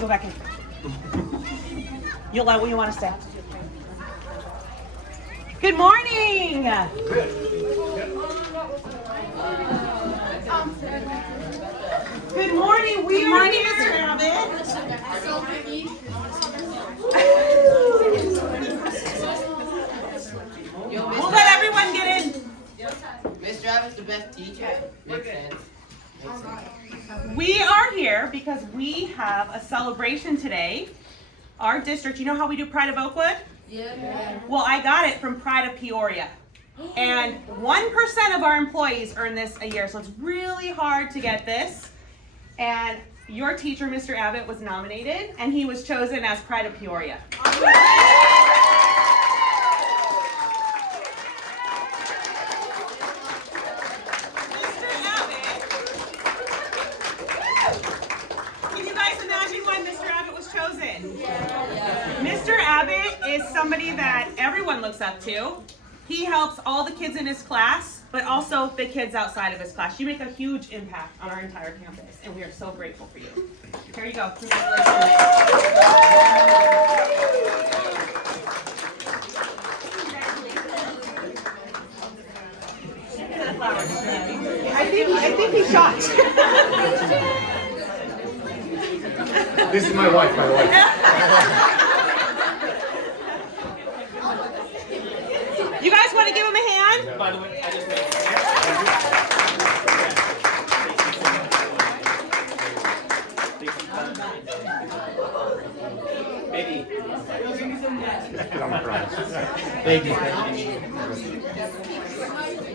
Go back in. You want to stay. Good morning. Good morning. We are here, Mr. Abbott. We'll let everyone get in. Mr. Abbott's the best teacher. Makes sense. We are here because we have a celebration today. Our district, you know how we do Pride of Oakwood? Yeah. Well, I got it from Pride of Peoria. And 1% of our employees earn this a year, so it's really hard to get this. And your teacher, Mr. Abbott, was nominated, and he was chosen as Pride of Peoria. Mr. Abbott is somebody that everyone looks up to. He helps all the kids in his class, but also the kids outside of his class. You make a huge impact on our entire campus, and we are so grateful for you. Here you go. I think he's shot. This is my wife, by the way. You guys want to give him a hand? By the way, I just maybe. Thank you.